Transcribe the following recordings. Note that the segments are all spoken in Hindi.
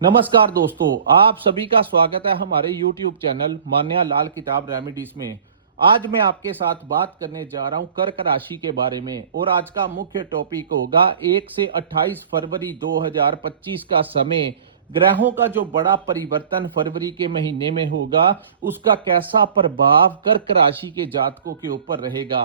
नमस्कार दोस्तों, आप सभी का स्वागत है हमारे YouTube चैनल मान्या लाल किताब रेमेडीज में। आज मैं आपके साथ बात करने जा रहा हूं कर्क राशि के बारे में और आज का मुख्य टॉपिक होगा 1 से 28 फरवरी 2025 का समय। ग्रहों का जो बड़ा परिवर्तन फरवरी के महीने में होगा, उसका कैसा प्रभाव कर्क राशि के जातकों के ऊपर रहेगा।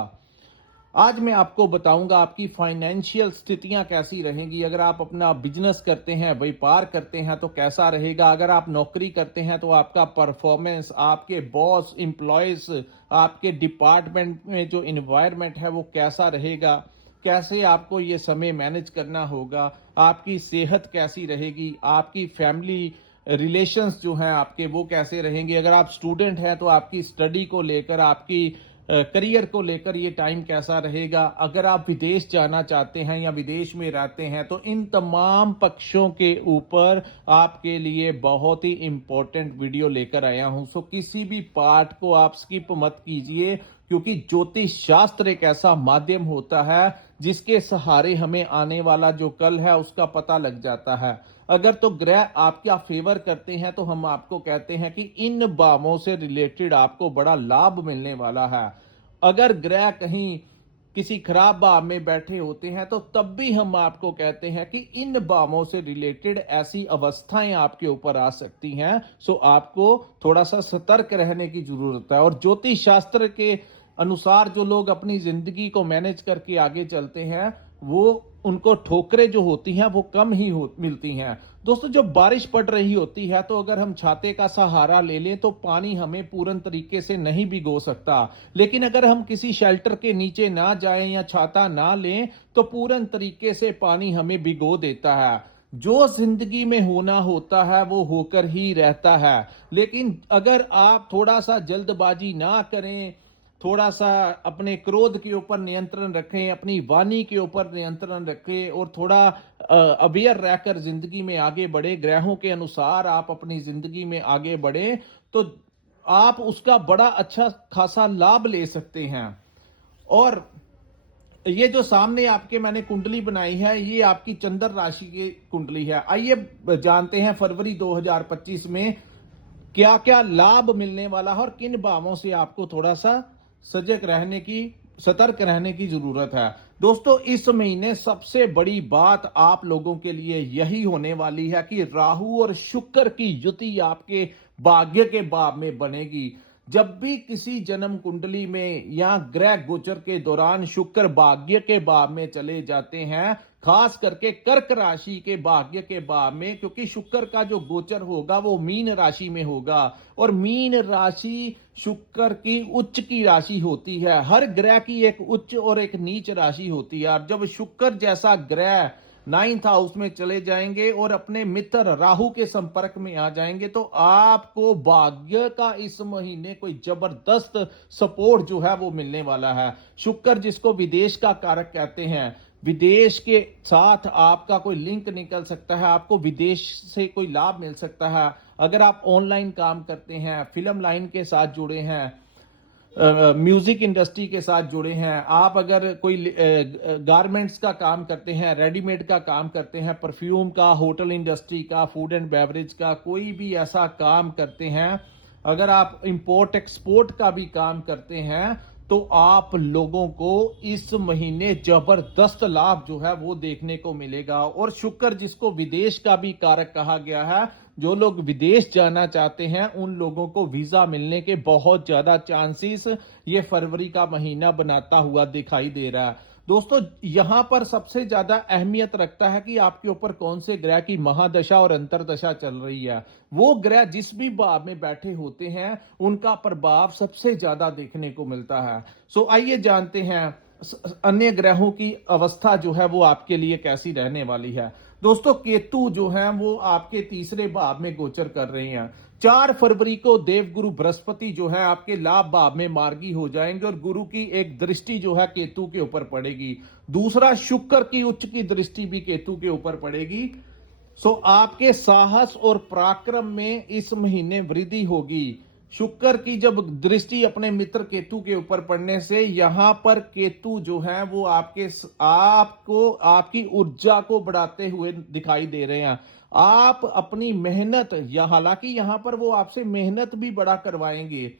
आज मैं आपको बताऊंगा आपकी फाइनेंशियल स्थितियां कैसी रहेंगी। अगर आप अपना बिजनेस करते हैं, व्यापार करते हैं तो कैसा रहेगा। अगर आप नौकरी करते हैं तो आपका परफॉर्मेंस, आपके बॉस, एम्प्लॉयज, आपके डिपार्टमेंट में जो इन्वायरमेंट है वो कैसा रहेगा। कैसे आपको ये समय मैनेज करना होगा। आपकी सेहत कैसी रहेगी, आपकी फैमिली रिलेशंस जो हैं आपके वो कैसे रहेंगे। अगर आप स्टूडेंट हैं तो आपकी स्टडी को लेकर, आपकी करियर को लेकर ये टाइम कैसा रहेगा। अगर आप विदेश जाना चाहते हैं या विदेश में रहते हैं तो इन तमाम पक्षों के ऊपर आपके लिए बहुत ही इंपॉर्टेंट वीडियो लेकर आया हूं। सो किसी भी पार्ट को आप स्किप मत कीजिए, क्योंकि ज्योतिष शास्त्र एक ऐसा माध्यम होता है जिसके सहारे हमें आने वाला जो कल है उसका पता लग जाता है। अगर तो ग्रह आपका फेवर करते हैं तो हम आपको कहते हैं कि इन भावों से रिलेटेड आपको बड़ा लाभ मिलने वाला है। अगर ग्रह कहीं किसी खराब भाव में बैठे होते हैं तो तब भी हम आपको कहते हैं कि इन भावों से रिलेटेड ऐसी अवस्थाएं आपके ऊपर आ सकती हैं। सो आपको थोड़ा सा सतर्क रहने की जरूरत है। और ज्योतिष शास्त्र के अनुसार जो लोग अपनी जिंदगी को मैनेज करके आगे चलते हैं, वो उनको ठोकरें जो होती हैं वो कम ही मिलती हैं। दोस्तों, जब बारिश पड़ रही होती है तो अगर हम छाते का सहारा ले लें तो पानी हमें पूर्ण तरीके से नहीं भिगो सकता। लेकिन अगर हम किसी शेल्टर के नीचे ना जाएं या छाता ना लें तो पूर्ण तरीके से पानी हमें भिगो देता है। जो जिंदगी में होना होता है वो होकर ही रहता है। लेकिन अगर आप थोड़ा सा जल्दबाजी ना करें, थोड़ा सा अपने क्रोध के ऊपर नियंत्रण रखें, अपनी वाणी के ऊपर नियंत्रण रखें और थोड़ा अवेयर रहकर जिंदगी में आगे बढ़े, ग्रहों के अनुसार आप अपनी जिंदगी में आगे बढ़े, तो आप उसका बड़ा अच्छा खासा लाभ ले सकते हैं। और ये जो सामने आपके मैंने कुंडली बनाई है, ये आपकी चंद्र राशि की कुंडली है। आइए जानते हैं फरवरी 2025 में क्या क्या लाभ मिलने वाला है और किन भावों से आपको थोड़ा सा सजग रहने की, सतर्क रहने की जरूरत है। दोस्तों, इस महीने सबसे बड़ी बात आप लोगों के लिए यही होने वाली है कि राहु और शुक्र की युति आपके भाग्य के भाव में बनेगी। जब भी किसी जन्म कुंडली में या ग्रह गोचर के दौरान शुक्र भाग्य के भाव में चले जाते हैं, खास करके कर्क राशि के भाग्य के भाव में, क्योंकि शुक्र का जो गोचर होगा वो मीन राशि में होगा और मीन राशि शुक्र की उच्च की राशि होती है। हर ग्रह की एक उच्च और एक नीच राशि होती है। और जब शुक्र जैसा ग्रह 9th हाउस में चले जाएंगे और अपने मित्र राहु के संपर्क में आ जाएंगे तो आपको भाग्य का इस महीने कोई जबरदस्त सपोर्ट जो है वो मिलने वाला है। शुक्र जिसको विदेश का कारक कहते हैं, विदेश के साथ आपका कोई लिंक निकल सकता है, आपको विदेश से कोई लाभ मिल सकता है। अगर आप ऑनलाइन काम करते हैं, फिल्म लाइन के साथ जुड़े हैं, म्यूजिक इंडस्ट्री के साथ जुड़े हैं, आप अगर कोई गारमेंट्स का काम करते हैं, रेडीमेड का काम करते हैं, परफ्यूम का, होटल इंडस्ट्री का, फूड एंड बेवरेज का, कोई भी ऐसा काम करते हैं, अगर आप इंपोर्ट एक्सपोर्ट का भी काम करते हैं, तो आप लोगों को इस महीने जबरदस्त लाभ जो है वो देखने को मिलेगा। और शुक्र जिसको विदेश का भी कारक कहा गया है, जो लोग विदेश जाना चाहते हैं उन लोगों को वीजा मिलने के बहुत ज्यादा चांसेस ये फरवरी का महीना बनाता हुआ दिखाई दे रहा है। दोस्तों, यहां पर सबसे ज्यादा अहमियत रखता है कि आपके ऊपर कौन से ग्रह की महादशा और अंतरदशा चल रही है। वो ग्रह जिस भी भाव में बैठे होते हैं उनका प्रभाव सबसे ज्यादा देखने को मिलता है। सो आइए जानते हैं अन्य ग्रहों की अवस्था जो है वो आपके लिए कैसी रहने वाली है। दोस्तों, केतु जो है वो आपके तीसरे भाव में गोचर कर रहे हैं। 4 फरवरी को देवगुरु बृहस्पति जो है आपके लाभ भाव में मार्गी हो जाएंगे और गुरु की एक दृष्टि जो है केतु के ऊपर पड़ेगी। दूसरा, शुक्र की उच्च की दृष्टि भी केतु के ऊपर पड़ेगी। सो आपके साहस और पराक्रम में इस महीने वृद्धि होगी। शुक्र की जब दृष्टि अपने मित्र केतु के ऊपर पड़ने से यहां पर केतु जो है वो आपको आपकी ऊर्जा को बढ़ाते हुए दिखाई दे रहे हैं। आप अपनी मेहनत, या हालांकि यहां पर वो आपसे मेहनत भी बड़ा करवाएंगे,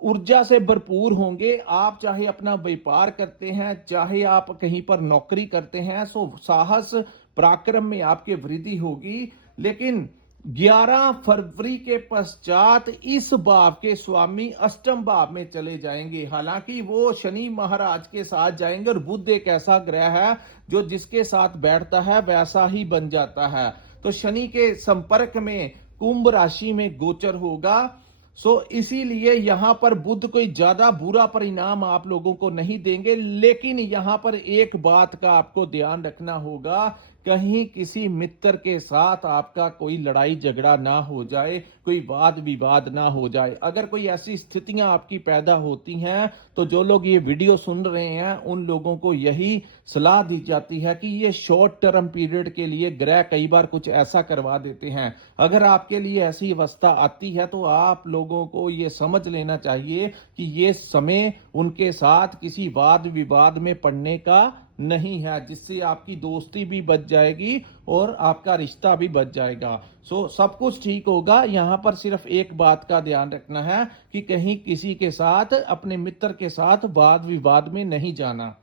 ऊर्जा से भरपूर होंगे। आप चाहे अपना व्यापार करते हैं, चाहे आप कहीं पर नौकरी करते हैं, सो साहस पराक्रम में आपके वृद्धि होगी। लेकिन 11 फरवरी के पश्चात इस भाव के स्वामी अष्टम भाव में चले जाएंगे। हालांकि वो शनि महाराज के साथ जाएंगे, और बुध एक ऐसा ग्रह है जो जिसके साथ बैठता है वैसा ही बन जाता है। तो शनि के संपर्क में कुंभ राशि में गोचर होगा। इसीलिए यहां पर बुध कोई ज्यादा बुरा परिणाम आप लोगों को नहीं देंगे। लेकिन यहां पर एक बात का आपको ध्यान रखना होगा, कहीं किसी मित्र के साथ आपका कोई लड़ाई झगड़ा ना हो जाए, कोई वाद विवाद ना हो जाए। अगर कोई ऐसी स्थितियां आपकी पैदा होती हैं, तो जो लोग ये वीडियो सुन रहे हैं उन लोगों को यही सलाह दी जाती है कि ये शॉर्ट टर्म पीरियड के लिए ग्रह कई बार कुछ ऐसा करवा देते हैं। अगर आपके लिए ऐसी अवस्था आती है तो आप लोगों को ये समझ लेना चाहिए कि ये समय उनके साथ किसी वाद विवाद में पड़ने का नहीं है, जिससे आपकी दोस्ती भी बच जाएगी और आपका रिश्ता भी बच जाएगा। सब कुछ ठीक होगा। यहां पर सिर्फ एक बात का ध्यान रखना है कि कहीं किसी के साथ, अपने मित्र के साथ वाद विवाद में नहीं जाना।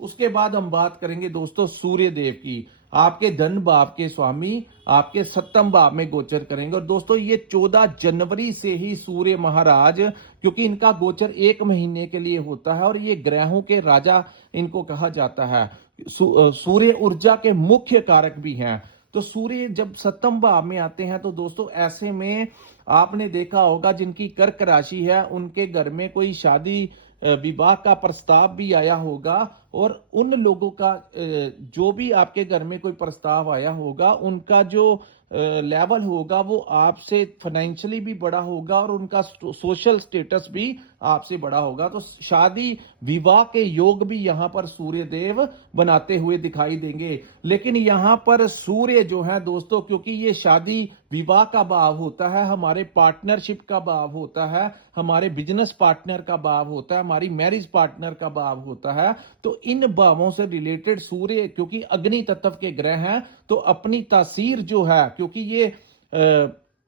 उसके बाद हम बात करेंगे दोस्तों सूर्य देव की। आपके धन भाव के स्वामी आपके सप्तम भाव में गोचर करेंगे। और दोस्तों ये 14 जनवरी से ही सूर्य महाराज, क्योंकि इनका गोचर 1 महीने के लिए होता है और ये ग्रहों के राजा इनको कहा जाता है। सूर्य ऊर्जा के मुख्य कारक भी हैं। तो सूर्य जब सप्तम भाव में आते हैं तो दोस्तों ऐसे में आपने देखा होगा जिनकी कर्क राशि है उनके घर में कोई शादी विवाह का प्रस्ताव भी आया होगा। और उन लोगों का जो भी आपके घर में कोई प्रस्ताव आया होगा, उनका जो लेवल होगा वो आपसे फाइनेंशियली भी बड़ा होगा और उनका सोशल स्टेटस भी आपसे बड़ा होगा। तो शादी विवाह के योग भी यहां पर सूर्य देव बनाते हुए दिखाई देंगे। लेकिन यहां पर सूर्य जो है दोस्तों, क्योंकि ये शादी विवाह का भाव होता है, हमारे पार्टनरशिप का भाव होता है, हमारे बिजनेस पार्टनर का भाव होता है, हमारी मैरिज पार्टनर का भाव होता है। तो इन भावों से रिलेटेड सूर्य, क्योंकि अग्नि तत्व के ग्रह हैं, तो अपनी तासीर जो है, क्योंकि ये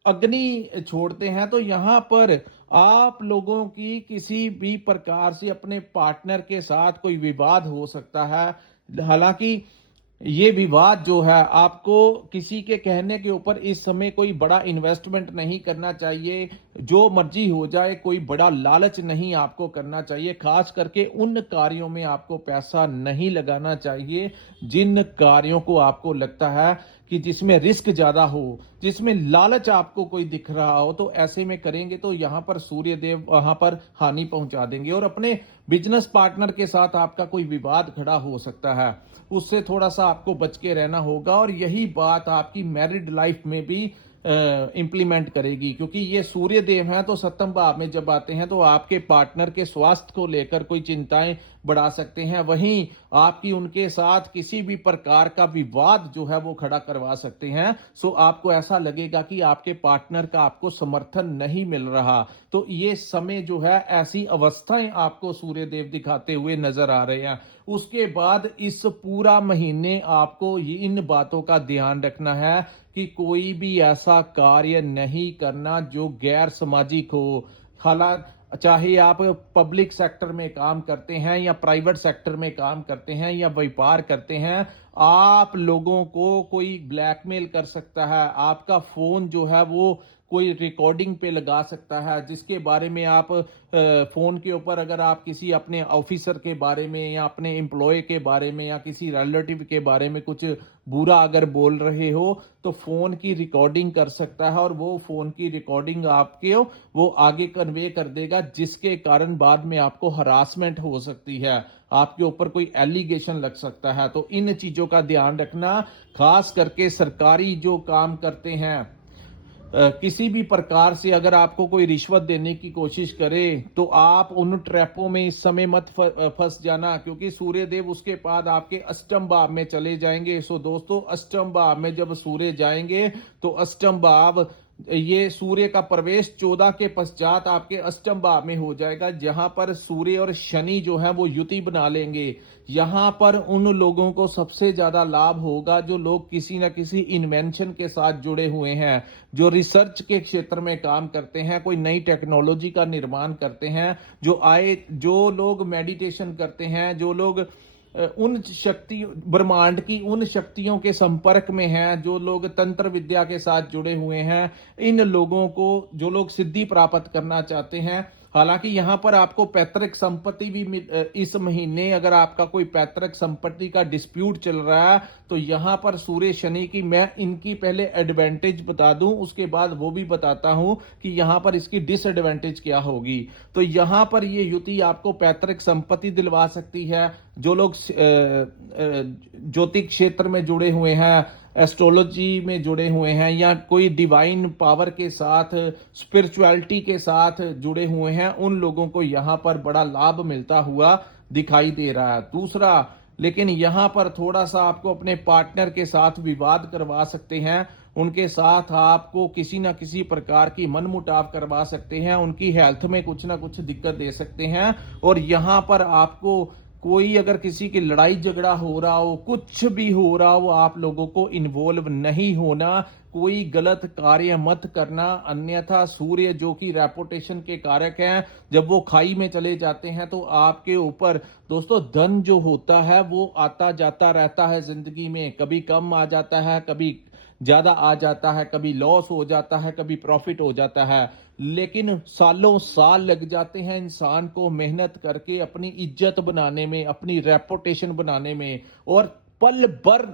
अग्नि छोड़ते हैं, तो यहां पर आप लोगों की किसी भी प्रकार से अपने पार्टनर के साथ कोई विवाद हो सकता है। हालांकि ये विवाद जो है, आपको किसी के कहने के ऊपर इस समय कोई बड़ा इन्वेस्टमेंट नहीं करना चाहिए। जो मर्जी हो जाए, कोई बड़ा लालच नहीं आपको करना चाहिए। खास करके उन कार्यों में आपको पैसा नहीं लगाना चाहिए जिन कार्यों को आपको लगता है कि जिसमें रिस्क ज्यादा हो, जिसमें लालच आपको कोई दिख रहा हो। तो ऐसे में करेंगे तो यहां पर सूर्य देव वहां पर हानि पहुंचा देंगे। और अपने बिजनेस पार्टनर के साथ आपका कोई विवाद खड़ा हो सकता है, उससे थोड़ा सा आपको बच के रहना होगा। और यही बात आपकी मैरिड लाइफ में भी इंप्लीमेंट करेगी, क्योंकि ये सूर्य देव हैं। तो सप्तम भाव में जब आते हैं तो आपके पार्टनर के स्वास्थ्य को लेकर कोई चिंताएं बढ़ा सकते हैं। वहीं आपकी उनके साथ किसी भी प्रकार का विवाद जो है वो खड़ा करवा सकते हैं। आपको ऐसा लगेगा कि आपके पार्टनर का आपको समर्थन नहीं मिल रहा। तो ये समय जो है, ऐसी अवस्थाएं आपको सूर्य देव दिखाते हुए नजर आ रहे हैं। उसके बाद इस पूरा महीने आपको इन बातों का ध्यान रखना है कि कोई भी ऐसा कार्य नहीं करना जो गैर सामाजिक हो। हालांकि चाहे आप पब्लिक सेक्टर में काम करते हैं या प्राइवेट सेक्टर में काम करते हैं या व्यापार करते हैं, आप लोगों को कोई ब्लैकमेल कर सकता है। आपका फोन जो है वो कोई रिकॉर्डिंग पे लगा सकता है, जिसके बारे में आप फोन के ऊपर अगर आप किसी अपने ऑफिसर के बारे में या अपने एम्प्लॉय के बारे में या किसी रिलेटिव के बारे में कुछ बुरा अगर बोल रहे हो तो फोन की रिकॉर्डिंग कर सकता है। और वो फोन की रिकॉर्डिंग आपके वो आगे कन्वे कर देगा, जिसके कारण बाद में आपको हरासमेंट हो सकती है, आपके ऊपर कोई एलिगेशन लग सकता है। तो इन चीजों का ध्यान रखना। खास करके सरकारी जो काम करते हैं, किसी भी प्रकार से अगर आपको कोई रिश्वत देने की कोशिश करे तो आप उन ट्रैपों में इस समय मत फंस जाना, क्योंकि सूर्य देव उसके बाद आपके अष्टम भाव में चले जाएंगे। दोस्तों, अष्टम भाव में जब सूर्य जाएंगे तो अष्टम भाव ये सूर्य का प्रवेश 14 के पश्चात आपके अष्टम भाव में हो जाएगा, जहां पर सूर्य और शनि जो है वो युति बना लेंगे। यहां पर उन लोगों को सबसे ज्यादा लाभ होगा जो लोग किसी न किसी इन्वेंशन के साथ जुड़े हुए हैं, जो रिसर्च के क्षेत्र में काम करते हैं, कोई नई टेक्नोलॉजी का निर्माण करते हैं, जो लोग मेडिटेशन करते हैं, जो लोग उन शक्ति ब्रह्मांड की उन शक्तियों के संपर्क में हैं, जो लोग तंत्र विद्या के साथ जुड़े हुए हैं, इन लोगों को, जो लोग सिद्धि प्राप्त करना चाहते हैं। हालांकि यहां पर आपको पैतृक संपत्ति भी इस महीने अगर आपका कोई पैतृक संपत्ति का डिस्प्यूट चल रहा है तो यहां पर सूर्य शनि की मैं इनकी पहले एडवांटेज बता दूं, उसके बाद वो भी बताता हूं कि यहां पर इसकी डिसएडवांटेज क्या होगी। तो यहां पर ये युति आपको पैतृक संपत्ति दिलवा सकती है। जो लोग ज्योतिष क्षेत्र में जुड़े हुए हैं, एस्ट्रोलॉजी में जुड़े हुए हैं, या कोई डिवाइन पावर के साथ, स्पिरिचुअलिटी के साथ जुड़े हुए हैं, उन लोगों को यहां पर बड़ा लाभ मिलता हुआ दिखाई दे रहा है। दूसरा, लेकिन यहां पर थोड़ा सा आपको अपने पार्टनर के साथ विवाद करवा सकते हैं, उनके साथ आपको किसी ना किसी प्रकार की मनमुटाव करवा सकते हैं, उनकी हेल्थ में कुछ ना कुछ दिक्कत दे सकते हैं। और यहां पर आपको कोई अगर किसी की लड़ाई झगड़ा हो रहा हो, कुछ भी हो रहा हो, आप लोगों को इन्वॉल्व नहीं होना, कोई गलत कार्य मत करना, अन्यथा सूर्य जो कि रेपुटेशन के कारक हैं, जब वो खाई में चले जाते हैं तो आपके ऊपर दोस्तों धन जो होता है वो आता जाता रहता है जिंदगी में, कभी कम आ जाता है, कभी ज्यादा आ जाता है, कभी लॉस हो जाता है, कभी प्रॉफिट हो जाता है, लेकिन सालों साल लग जाते हैं इंसान को मेहनत करके अपनी इज्जत बनाने में, अपनी रेपुटेशन बनाने में। और पल भर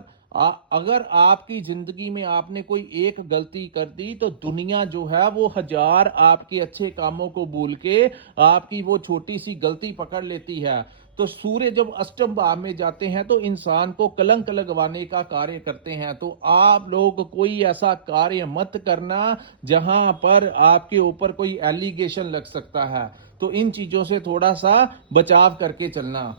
अगर आपकी जिंदगी में आपने कोई एक गलती कर दी तो दुनिया जो है वो हजार आपके अच्छे कामों को भूल के आपकी वो छोटी सी गलती पकड़ लेती है। तो सूर्य जब अष्टम भाव में जाते हैं तो इंसान को कलंक लगवाने का कार्य करते हैं। तो आप लोग कोई ऐसा कार्य मत करना जहां पर आपके ऊपर कोई एलिगेशन लग सकता है, तो इन चीजों से थोड़ा सा बचाव करके चलना।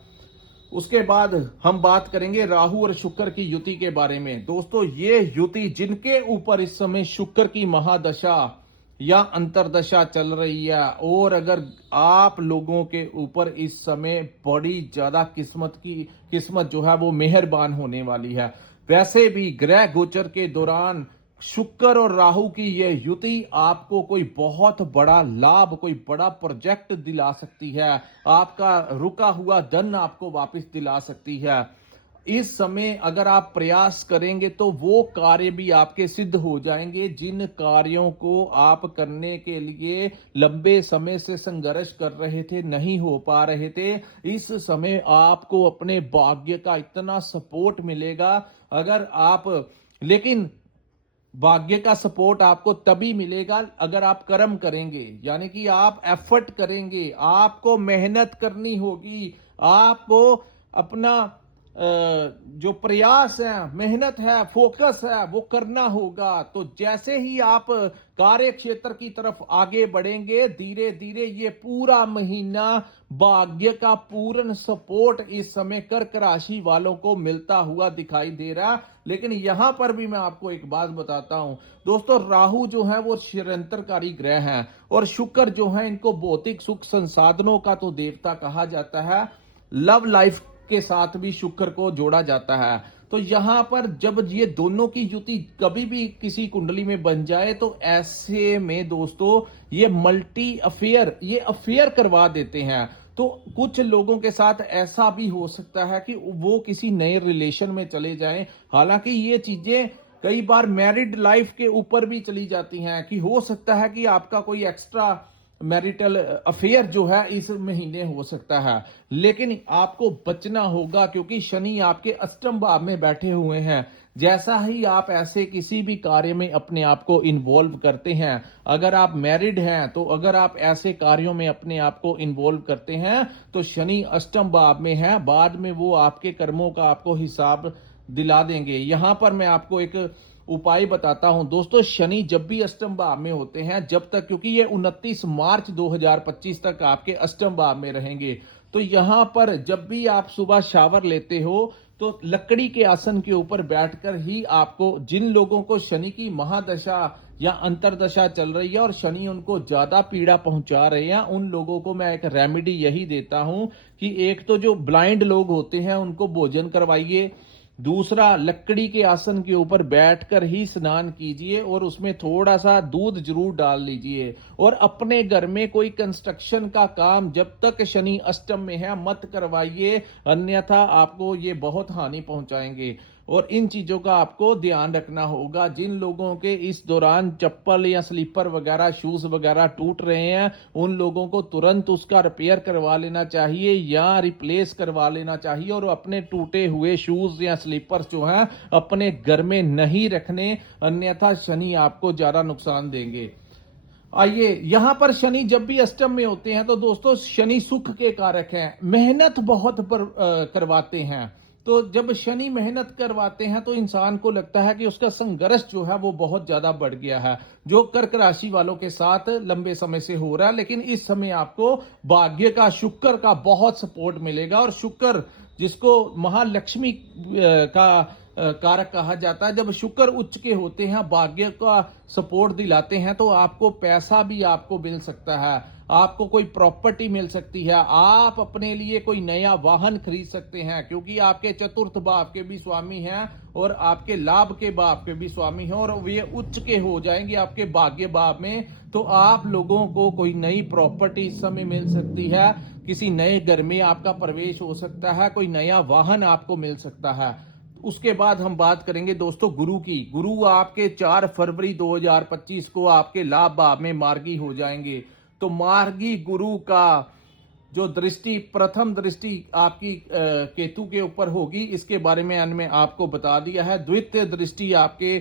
उसके बाद हम बात करेंगे राहु और शुक्र की युति के बारे में। दोस्तों, ये युति जिनके ऊपर इस समय शुक्र की महादशा या अंतरदशा चल रही है, और अगर आप लोगों के ऊपर इस समय बड़ी ज्यादा किस्मत जो है वो मेहरबान होने वाली है। वैसे भी ग्रह गोचर के दौरान शुक्र और राहु की यह युति आपको कोई बहुत बड़ा लाभ, कोई बड़ा प्रोजेक्ट दिला सकती है, आपका रुका हुआ धन आपको वापस दिला सकती है। इस समय अगर आप प्रयास करेंगे तो वो कार्य भी आपके सिद्ध हो जाएंगे, जिन कार्यों को आप करने के लिए लंबे समय से संघर्ष कर रहे थे, नहीं हो पा रहे थे। इस समय आपको अपने भाग्य का इतना सपोर्ट मिलेगा। अगर आप, लेकिन भाग्य का सपोर्ट आपको तभी मिलेगा अगर आप कर्म करेंगे, यानी कि आप एफर्ट करेंगे, आपको मेहनत करनी होगी, आपको अपना जो प्रयास है, मेहनत है, फोकस है, वो करना होगा। तो जैसे ही आप कार्य क्षेत्र की तरफ आगे बढ़ेंगे, धीरे धीरे ये पूरा महीना भाग्य का पूर्ण सपोर्ट इस समय कर्क राशि वालों को मिलता हुआ दिखाई दे रहा। लेकिन यहां पर भी मैं आपको एक बात बताता हूं दोस्तों, राहु जो है वो षड्यंत्रकारी ग्रह हैं, और शुक्र जो है इनको भौतिक सुख संसाधनों का तो देवता कहा जाता है। लव लाइफ के साथ भी शुक्र को जोड़ा जाता है। तो यहां पर जब ये दोनों की युति कभी भी किसी कुंडली में बन जाए तो ऐसे में दोस्तों ये ये अफेयर करवा देते हैं। तो कुछ लोगों के साथ ऐसा भी हो सकता है कि वो किसी नए रिलेशन में चले जाएं। हालांकि ये चीजें कई बार मैरिड लाइफ के ऊपर भी चली जाती हैं कि हो सकता है कि आपका कोई एक्स्ट्रा मैरिटल अफेयर जो है इस महीने हो सकता है, लेकिन आपको बचना होगा क्योंकि शनि आपके अष्टम भाव में बैठे हुए हैं। जैसा ही आप ऐसे किसी भी कार्य में अपने आप को इन्वॉल्व करते हैं, अगर आप मैरिड हैं तो अगर आप ऐसे कार्यों में अपने आप को इन्वॉल्व करते हैं तो शनि अष्टम भाव में है, बाद में वो आपके कर्मों का आपको हिसाब दिला देंगे। यहां पर मैं आपको एक उपाय बताता हूं दोस्तों, शनि जब भी अष्टम भाव में होते हैं, जब तक, क्योंकि ये 29 मार्च 2025 तक आपके अष्टम भाव में रहेंगे, तो यहां पर जब भी आप सुबह शावर लेते हो तो लकड़ी के आसन के ऊपर बैठकर ही आपको, जिन लोगों को शनि की महादशा या अंतरदशा चल रही है और शनि उनको ज्यादा पीड़ा पहुंचा रहे हैं, उन लोगों को मैं एक रेमेडी यही देता हूं कि एक तो जो ब्लाइंड लोग होते हैं उनको भोजन करवाइए, दूसरा लकड़ी के आसन के ऊपर बैठकर ही स्नान कीजिए और उसमें थोड़ा सा दूध जरूर डाल लीजिए। और अपने घर में कोई कंस्ट्रक्शन का काम जब तक शनि अष्टम में है मत करवाइए, अन्यथा आपको ये बहुत हानि पहुंचाएंगे। और इन चीजों का आपको ध्यान रखना होगा। जिन लोगों के इस दौरान चप्पल या स्लीपर वगैरह, शूज वगैरह टूट रहे हैं, उन लोगों को तुरंत उसका रिपेयर करवा लेना चाहिए या रिप्लेस करवा लेना चाहिए। और अपने टूटे हुए शूज या स्लीपर्स जो हैं अपने घर में नहीं रखने, अन्यथा शनि आपको ज्यादा नुकसान देंगे। आइए, यहां पर शनि जब भी अष्टम में होते हैं तो दोस्तों शनि सुख के कारक हैं, मेहनत बहुत करवाते हैं। तो जब शनि मेहनत करवाते हैं तो इंसान को लगता है कि उसका संघर्ष जो है वो बहुत ज्यादा बढ़ गया है, जो कर्क राशि वालों के साथ लंबे समय से हो रहा है। लेकिन इस समय आपको भाग्य का, शुक्र का बहुत सपोर्ट मिलेगा। और शुक्र, जिसको महालक्ष्मी का कारक कहा जाता है, जब शुक्र उच्च के होते हैं, भाग्य का सपोर्ट दिलाते हैं, तो आपको पैसा भी आपको मिल सकता है, आपको कोई प्रॉपर्टी मिल सकती है, आप अपने लिए कोई नया वाहन खरीद सकते हैं, क्योंकि आपके चतुर्थ भाव के भी स्वामी हैं और आपके लाभ के भाव के भी स्वामी हैं और वे उच्च के हो जाएंगे आपके भाग्य भाव में। तो आप लोगों को कोई नई प्रॉपर्टी इस समय मिल सकती है, किसी नए घर में आपका प्रवेश हो सकता है, कोई नया वाहन आपको मिल सकता है। उसके बाद हम बात करेंगे दोस्तों गुरु की। गुरु आपके 4 फरवरी 2025 को आपके लाभ भाव में मार्गी हो जाएंगे। तो मार्गी गुरु का जो दृष्टि, प्रथम दृष्टि आपकी केतु के ऊपर होगी, इसके बारे में मैंने आपको बता दिया है। द्वितीय दृष्टि आपके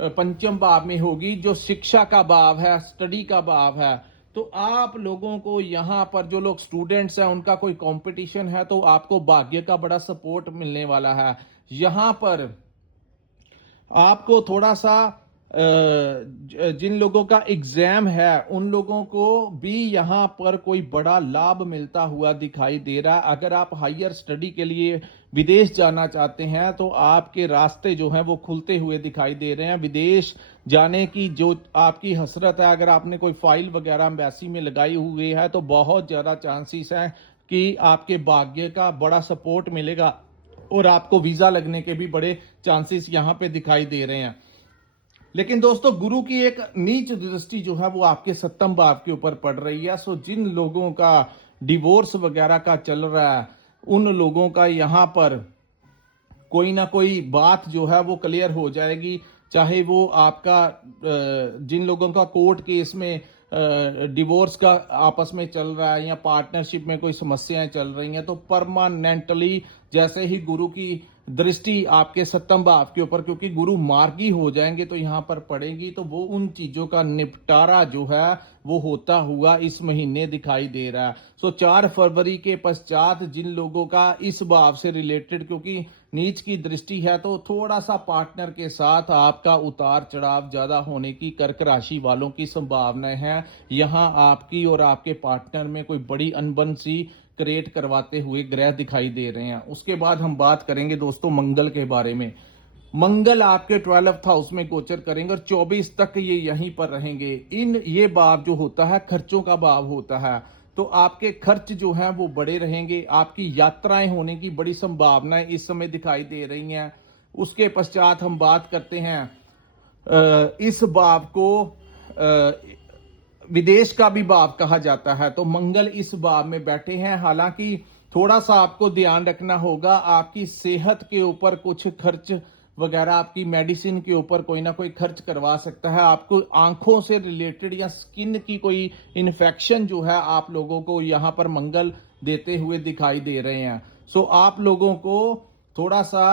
पंचम भाव में होगी, जो शिक्षा का भाव है, स्टडी का भाव है। तो आप लोगों को यहाँ पर, जो लोग स्टूडेंट्स हैं, उनका कोई कंपटीशन है तो आपको भाग्य का बड़ा सपोर्ट मिलने वाला है। यहाँ पर आपको थोड़ा सा जिन लोगों का एग्जाम है उन लोगों को भी यहाँ पर कोई बड़ा लाभ मिलता हुआ दिखाई दे रहा है। अगर आप हायर स्टडी के लिए विदेश जाना चाहते हैं तो आपके रास्ते जो हैं वो खुलते हुए दिखाई दे रहे हैं। विदेश जाने की जो आपकी हसरत है, अगर आपने कोई फाइल वगैरह एम्बेसी में लगाई हुई है तो बहुत ज्यादा चांसेस हैं कि आपके भाग्य का बड़ा सपोर्ट मिलेगा और आपको वीजा लगने के भी बड़े चांसेस यहाँ पे दिखाई दे रहे हैं। लेकिन दोस्तों गुरु की एक नीच दृष्टि जो है वो आपके सप्तम भाव के ऊपर पड़ रही है। सो जिन लोगों का डिवोर्स वगैरह का चल रहा है, उन लोगों का यहाँ पर कोई ना कोई बात जो है वो क्लियर हो जाएगी। चाहे वो आपका, जिन लोगों का कोर्ट केस में डिवोर्स का आपस में चल रहा है या पार्टनरशिप में कोई समस्याएं चल रही हैं, तो परमानेंटली जैसे ही गुरु की दृष्टि आपके सप्तम भाव के ऊपर, क्योंकि गुरु मार्गी हो जाएंगे तो यहाँ पर पड़ेगी, तो वो उन चीजों का निपटारा जो है वो होता हुआ इस महीने दिखाई दे रहा है। सो 4 फरवरी के पश्चात जिन लोगों का इस भाव से रिलेटेड, क्योंकि नीच की दृष्टि है, तो थोड़ा सा पार्टनर के साथ आपका उतार चढ़ाव ज्यादा होने की कर्क राशि वालों की संभावना है। यहाँ आपकी और आपके पार्टनर में कोई बड़ी अनबन सी क्रिएट करवाते हुए ग्रह दिखाई दे रहे हैं। उसके बाद हम बात करेंगे दोस्तों मंगल के बारे में। मंगल आपके 12th हाउस में गोचर करेंगे और 24 तक ये यहीं पर रहेंगे। ये भाव जो होता है खर्चों का भाव होता है, तो आपके खर्च जो हैं वो बड़े रहेंगे। आपकी यात्राएं होने की बड़ी संभावनाएं इस समय दिखाई दे रही हैं। उसके पश्चात हम बात करते हैं इस भाव को विदेश का भी भाव कहा जाता है। तो मंगल इस भाव में बैठे हैं। हालांकि थोड़ा सा आपको ध्यान रखना होगा, आपकी सेहत के ऊपर कुछ खर्च वगैरह, आपकी मेडिसिन के ऊपर कोई ना कोई खर्च करवा सकता है। आपको आंखों से रिलेटेड या स्किन की कोई इन्फेक्शन जो है आप लोगों को यहाँ पर मंगल देते हुए दिखाई दे रहे हैं। सो आप लोगों को थोड़ा सा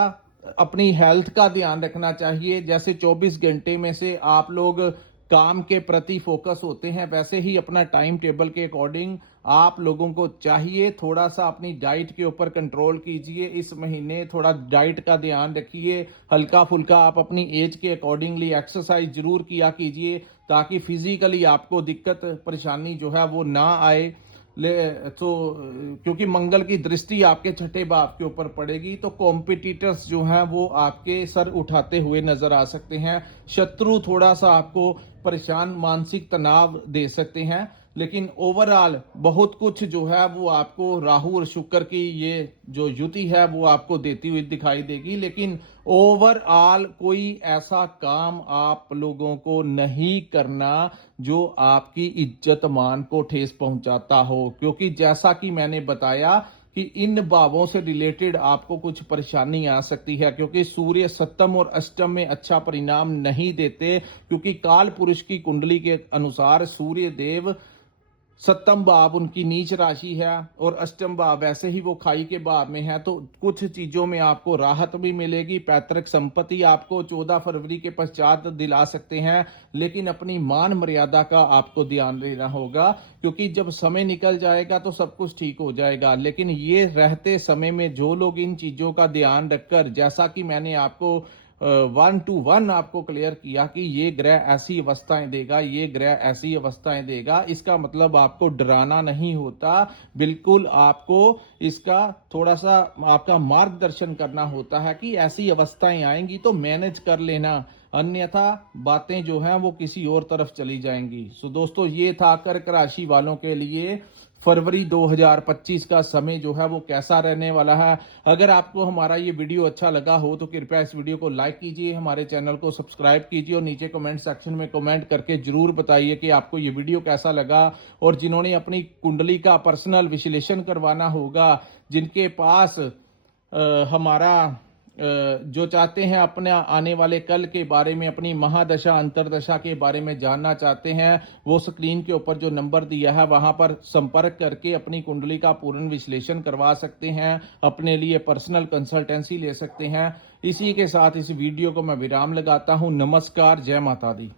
अपनी हेल्थ का ध्यान रखना चाहिए। जैसे 24 घंटे में से आप लोग काम के प्रति फोकस होते हैं, वैसे ही अपना टाइम टेबल के अकॉर्डिंग आप लोगों को चाहिए थोड़ा सा अपनी डाइट के ऊपर कंट्रोल कीजिए। इस महीने थोड़ा डाइट का ध्यान रखिए। हल्का फुल्का आप अपनी एज के अकॉर्डिंगली एक्सरसाइज जरूर किया कीजिए, ताकि फिजिकली आपको दिक्कत परेशानी जो है वो ना आए। तो क्योंकि मंगल की दृष्टि आपके छठे भाव के ऊपर पड़ेगी, तो कॉम्पिटिटर्स जो हैं वो आपके सर उठाते हुए नजर आ सकते हैं। शत्रु थोड़ा सा आपको परेशान, मानसिक तनाव दे सकते हैं, लेकिन ओवरऑल बहुत कुछ जो है वो आपको राहु और शुक्र की ये जो युति है वो आपको देती हुई दिखाई देगी। लेकिन ओवरऑल कोई ऐसा काम आप लोगों को नहीं करना जो आपकी इज्जत मान को ठेस पहुंचाता हो, क्योंकि जैसा कि मैंने बताया कि इन भावों से रिलेटेड आपको कुछ परेशानी आ सकती है, क्योंकि सूर्य सप्तम और अष्टम में अच्छा परिणाम नहीं देते। क्योंकि काल पुरुष की कुंडली के अनुसार सूर्य देव सप्तम भाव उनकी नीच राशि है और अष्टम भाव वैसे ही वो खाई के भाव में है, तो कुछ चीजों में आपको राहत भी मिलेगी। पैतृक संपत्ति आपको 14 फरवरी के पश्चात दिला सकते हैं, लेकिन अपनी मान मर्यादा का आपको ध्यान देना होगा, क्योंकि जब समय निकल जाएगा तो सब कुछ ठीक हो जाएगा। लेकिन ये रहते समय में जो लोग इन चीजों का ध्यान रखकर, जैसा कि मैंने आपको 1 to 1 आपको क्लियर किया कि ये ग्रह ऐसी अवस्थाएं देगा, ये ग्रह ऐसी अवस्थाएं देगा, इसका मतलब आपको डराना नहीं होता, बिल्कुल आपको इसका थोड़ा सा आपका मार्गदर्शन करना होता है कि ऐसी अवस्थाएं आएंगी तो मैनेज कर लेना, अन्यथा बातें जो हैं वो किसी और तरफ चली जाएंगी। सो दोस्तों, ये था कर्क राशि वालों के लिए फरवरी 2025 का समय जो है वो कैसा रहने वाला है। अगर आपको हमारा ये वीडियो अच्छा लगा हो तो कृपया इस वीडियो को लाइक कीजिए, हमारे चैनल को सब्सक्राइब कीजिए और नीचे कमेंट सेक्शन में कमेंट करके जरूर बताइए कि आपको ये वीडियो कैसा लगा। और जिन्होंने अपनी कुंडली का पर्सनल विश्लेषण करवाना होगा, जिनके पास हमारा जो चाहते हैं अपने आने वाले कल के बारे में, अपनी महादशा अंतरदशा के बारे में जानना चाहते हैं, वो स्क्रीन के ऊपर जो नंबर दिया है वहां पर संपर्क करके अपनी कुंडली का पूर्ण विश्लेषण करवा सकते हैं, अपने लिए पर्सनल कंसल्टेंसी ले सकते हैं। इसी के साथ इस वीडियो को मैं विराम लगाता हूं। नमस्कार, जय माता दी।